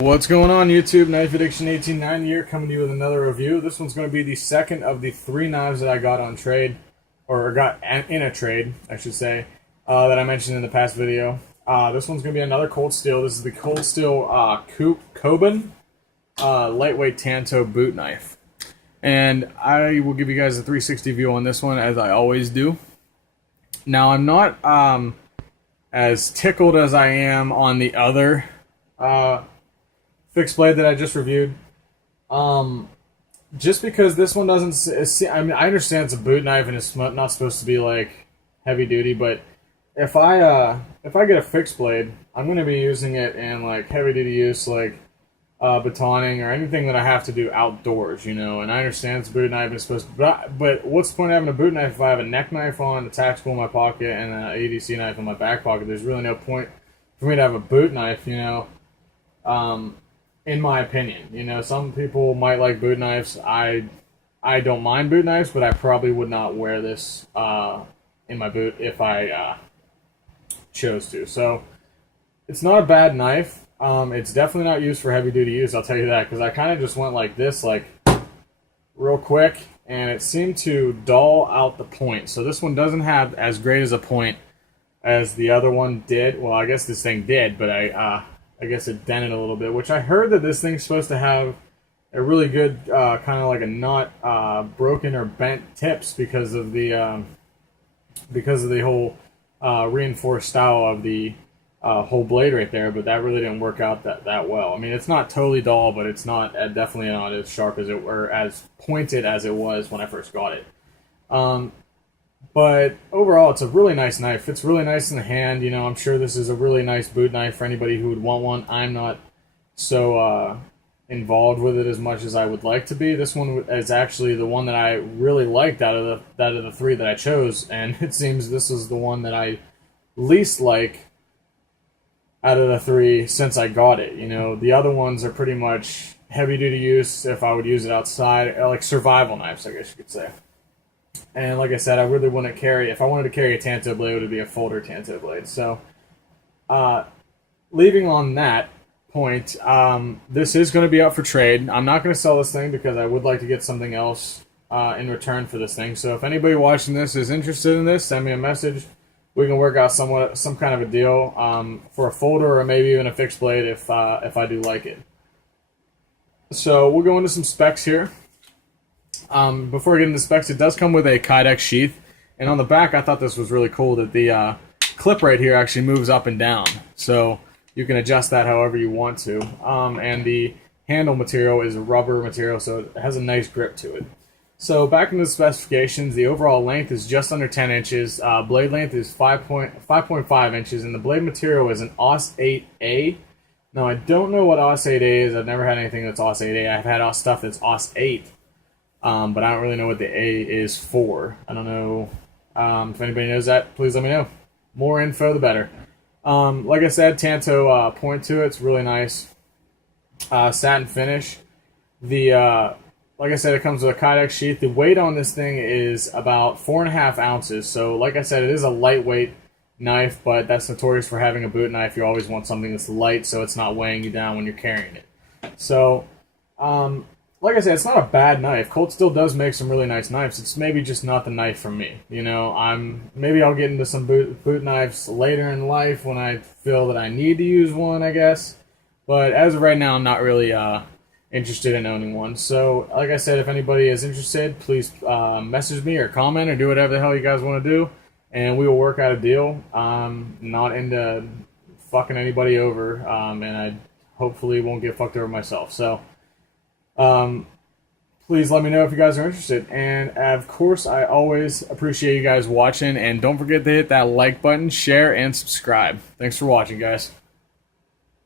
What's going on YouTube? Knife Addiction 1890 here, coming to you with another review. This one's going to be the second of the 3 knives that I got on trade, or got in a trade, I should say, that I mentioned in the past video. This one's going to be another Cold Steel. This is the Cold Steel Kubon lightweight Tanto boot knife. And I will give you guys a 360 view on this one, as I always do. Now, I'm not as tickled as I am on the other fixed blade that I just reviewed. Just because this one doesn't... I mean, I understand it's a boot knife and it's not supposed to be, like, heavy duty, but if I get a fixed blade, I'm going to be using it in, like, heavy duty use, like, batoning or anything that I have to do outdoors, you know. And I understand it's a boot knife and it's supposed to... But what's the point of having a boot knife if I have a neck knife on, a tactical in my pocket, and an ADC knife in my back pocket? There's really no point for me to have a boot knife, you know. In my opinion, you know, some people might like boot knives. I don't mind boot knives, but I probably would not wear this in my boot if I chose to. So it's not a bad knife. It's definitely not used for heavy duty use, I'll tell you that, because I kind of just went like this, like real quick, and it seemed to dull out the point. So this one doesn't have as great as a point as the other one did. Well, I guess this thing did, but I guess it dented a little bit, which I heard that this thing's supposed to have a really good kind of like a not broken or bent tips because of the whole reinforced style of the whole blade right there. But that really didn't work out that well. I mean, it's not totally dull, but it's not definitely not as sharp as it, or as pointed as it was when I first got it. But overall, it's a really nice knife. Fits really nice in the hand. You know, I'm sure this is a really nice boot knife for anybody who would want one. I'm not so involved with it as much as I would like to be. This one is actually the one that I really liked out of the 3 that I chose, and it seems this is the one that I least like out of the 3 since I got it. You know, the other ones are pretty much heavy duty use if I would use it outside, like survival knives, I guess you could say. And like I said, I really wouldn't carry... If I wanted to carry a Tanto blade, it would be a folder Tanto blade. So, leaving on that point, this is going to be up for trade. I'm not going to sell this thing because I would like to get something else in return for this thing. So if anybody watching this is interested in this, send me a message. We can work out some kind of a deal for a folder or maybe even a fixed blade if I do like it. So we'll go into some specs here. Before I get into specs, it does come with a Kydex sheath, and on the back I thought this was really cool that the clip right here actually moves up and down, so you can adjust that however you want to. And the handle material is a rubber material, so it has a nice grip to it. So back into the specifications, the overall length is just under 10 inches, blade length is 5.5 inches, and the blade material is an AUS 8A. Now I don't know what AUS 8A is. I've never had anything that's AUS 8A. I've had stuff that's AUS 8. But I don't really know what the A is for. I don't know if anybody knows that. Please let me know. More info, the better. Like I said, Tanto point to it. It's really nice. Satin finish. Like I said, it comes with a Kydex sheath. The weight on this thing is about 4.5 ounces. So, like I said, it is a lightweight knife, but that's notorious for having a boot knife. You always want something that's light so it's not weighing you down when you're carrying it. So, like I said, it's not a bad knife. Cold Steel does make some really nice knives. It's maybe just not the knife for me. You know, maybe I'll get into some boot knives later in life when I feel that I need to use one, I guess. But as of right now, I'm not really interested in owning one. So, like I said, if anybody is interested, please message me or comment or do whatever the hell you guys want to do, and we will work out a deal. Not into fucking anybody over, and I hopefully won't get fucked over myself. So, please let me know if you guys are interested, and of course I always appreciate you guys watching, and don't forget to hit that like button, share, and subscribe. Thanks for watching, guys.